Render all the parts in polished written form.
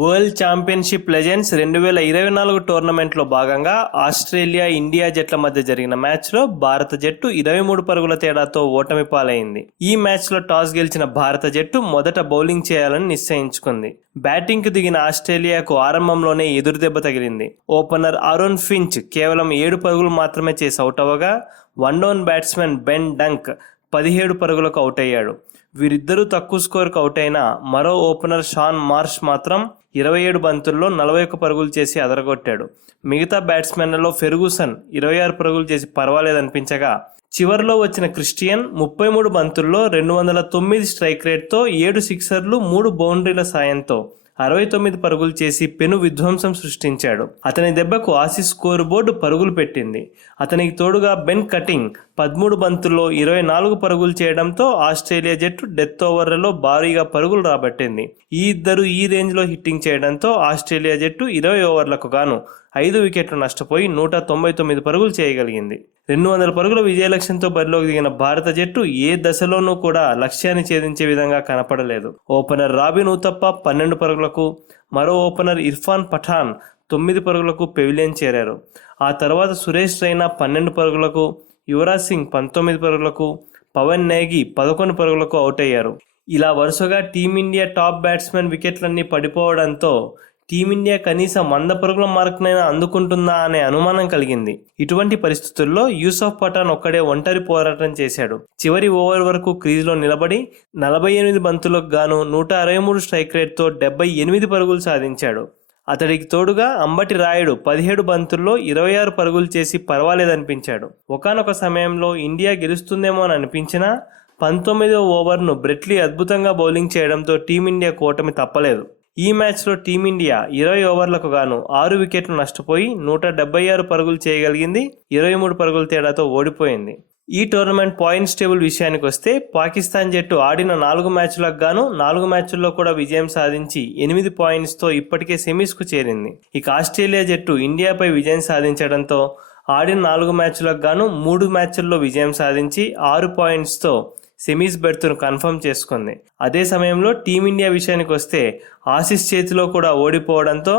World championship legends 2024 టోర్నమెంట్లో భాగంగా Australia, India జట్ల మధ్య జరిగిన మ్యాచ్లో భారత జట్టు 23 పరుగుల తేడాతో ఓటమి పాలైంది. ఈ మ్యాచ్లో టాస్ గెలిచిన భారత జట్టు మొదట బౌలింగ్ చేయాలని నిశ్చయించుకుంది. బ్యాటింగ్కు దిగిన ఆస్ట్రేలియాకు ఆరంభంలోనే ఎదురుదెబ్బ తగిలింది. ఓపెనర్ ఆరోన్ ఫించ్ కేవలం 7 పరుగులు మాత్రమే చేసి అవుట్ అవ్వగా, one down batsmen Ben Dunk 17 పరుగులకు అవుట్ అయ్యాడు. వీరిద్దరూ తక్కువ స్కోర్కు అవుట్ అయినా మరో ఓపెనర్ షాన్ మార్ష్ మాత్రం 27 బంతుల్లో 41 పరుగులు చేసి అదరగొట్టాడు. మిగతా బ్యాట్స్మెన్లలో ఫెర్గూసన్ 26 పరుగులు చేసి పర్వాలేదనిపించగా, చివరిలో వచ్చిన క్రిస్టియన్ 33 బంతుల్లో 209 స్ట్రైక్ రేట్తో 7 సిక్సర్లు 3 బౌండరీల సాయంతో 69 పరుగులు చేసి పెను విధ్వంసం సృష్టించాడు. అతని దెబ్బకు ఆసీస్ స్కోర్ బోర్డు పరుగులు పెట్టింది. అతనికి తోడుగా బెన్ కటింగ్ 13 బంతుల్లో 24 పరుగులు చేయడంతో ఆస్ట్రేలియా జట్టు డెత్ ఓవర్లలో భారీగా పరుగులు రాబట్టింది. ఈ ఇద్దరు ఈ రేంజ్లో హిట్టింగ్ చేయడంతో ఆస్ట్రేలియా జట్టు 20 ఓవర్లకు గాను 5 వికెట్లు నష్టపోయి 199 పరుగులు చేయగలిగింది. 200 పరుగుల విజయ లక్ష్యంతో బరిలోకి దిగిన భారత జట్టు ఏ దశలోనూ కూడా లక్ష్యాన్ని ఛేదించే విధంగా కనపడలేదు. ఓపెనర్ రాబిన్ ఉతప్ప 12 పరుగులకు, మరో ఓపెనర్ ఇర్ఫాన్ పఠాన్ 9 పరుగులకు పెవిలియన్ చేరారు. ఆ తర్వాత సురేష్ రైనా 12 పరుగులకు, యువరాజ్ సింగ్ 19 పరుగులకు, పవన్ నేగి 11 పరుగులకు అవుట్ అయ్యారు. ఇలా వరుసగా టీమిండియా టాప్ బ్యాట్స్మెన్ వికెట్లన్నీ పడిపోవడంతో టీమిండియా కనీసం 100 పరుగుల మార్కునైనా అందుకుంటుందా అనే అనుమానం కలిగింది. ఇటువంటి పరిస్థితుల్లో యూసఫ్ పఠాన్ ఒక్కడే ఒంటరి పోరాటం చేశాడు. చివరి ఓవర్ వరకు క్రీజ్లో నిలబడి 48 బంతులకు గాను 163 స్ట్రైక్ రేట్తో 78 పరుగులు సాధించాడు. అతడికి తోడుగా అంబటి రాయుడు 17 బంతుల్లో 26 పరుగులు చేసి పర్వాలేదనిపించాడు. ఒకానొక సమయంలో ఇండియా గెలుస్తుందేమో అని అనిపించినా 19వ ఓవర్ను బ్రెట్లీ అద్భుతంగా బౌలింగ్ చేయడంతో టీమిండియా ఓటమి తప్పలేదు. ఈ మ్యాచ్లో టీమిండియా 20 ఓవర్లకు గాను 6 వికెట్లు నష్టపోయి 176 పరుగులు చేయగలిగింది. 23 పరుగుల తేడాతో ఓడిపోయింది. ఈ టోర్నమెంట్ పాయింట్స్ టేబుల్ విషయానికి వస్తే పాకిస్తాన్ జట్టు ఆడిన 4 మ్యాచ్లకు గాను 4 మ్యాచ్ల్లో కూడా విజయం సాధించి 8 పాయింట్స్తో ఇప్పటికే సెమీస్కు చేరింది. ఇక ఆస్ట్రేలియా జట్టు ఇండియాపై విజయం సాధించడంతో ఆడిన 4 మ్యాచ్లకు గాను 3 మ్యాచ్ల్లో విజయం సాధించి 6 పాయింట్స్తో సెమీస్ బెర్త్ను కన్ఫర్మ్ చేసుకుంది. అదే సమయంలో టీమిండియా విషయానికి వస్తే ఆసీస్ చేతిలో కూడా ఓడిపోవడంతో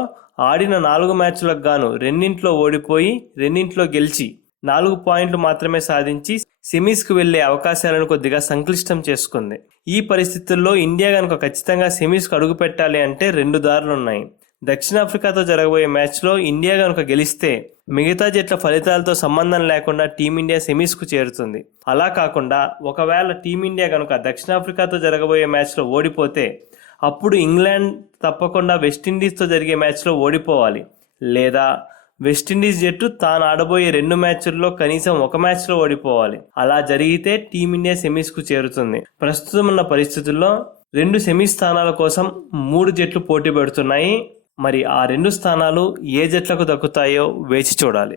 ఆడిన 4 మ్యాచ్లకు గాను 2 ఓడిపోయి 2 గెలిచి 4 పాయింట్లు మాత్రమే సాధించి సెమీస్కు వెళ్లే అవకాశాలను కొద్దిగా సంక్లిష్టం చేసుకుంది. ఈ పరిస్థితుల్లో ఇండియా కనుక ఖచ్చితంగా సెమీస్కు అడుగు పెట్టాలి అంటే 2 దారులున్నాయి. దక్షిణాఫ్రికాతో జరగబోయే మ్యాచ్లో ఇండియా కనుక గెలిస్తే మిగతా జట్ల ఫలితాలతో సంబంధం లేకుండా టీమిండియా సెమీస్కు చేరుతుంది. అలా కాకుండా ఒకవేళ టీమిండియా కనుక దక్షిణాఫ్రికాతో జరగబోయే మ్యాచ్లో ఓడిపోతే అప్పుడు ఇంగ్లాండ్ తప్పకుండా వెస్టిండీస్తో జరిగే మ్యాచ్లో ఓడిపోవాలి, లేదా వెస్టిండీస్ జట్టు తాను ఆడబోయే 2 మ్యాచ్ల్లో కనీసం 1 మ్యాచ్లో ఓడిపోవాలి. అలా జరిగితే టీమిండియా సెమీస్కు చేరుతుంది. ప్రస్తుతం ఉన్న పరిస్థితుల్లో 2 సెమీ స్థానాల కోసం 3 జట్లు పోటీ పెడుతున్నాయి. మరి ఆ 2 స్థానాలు ఏ జట్లకు దక్కుతాయో వేచి చూడాలి.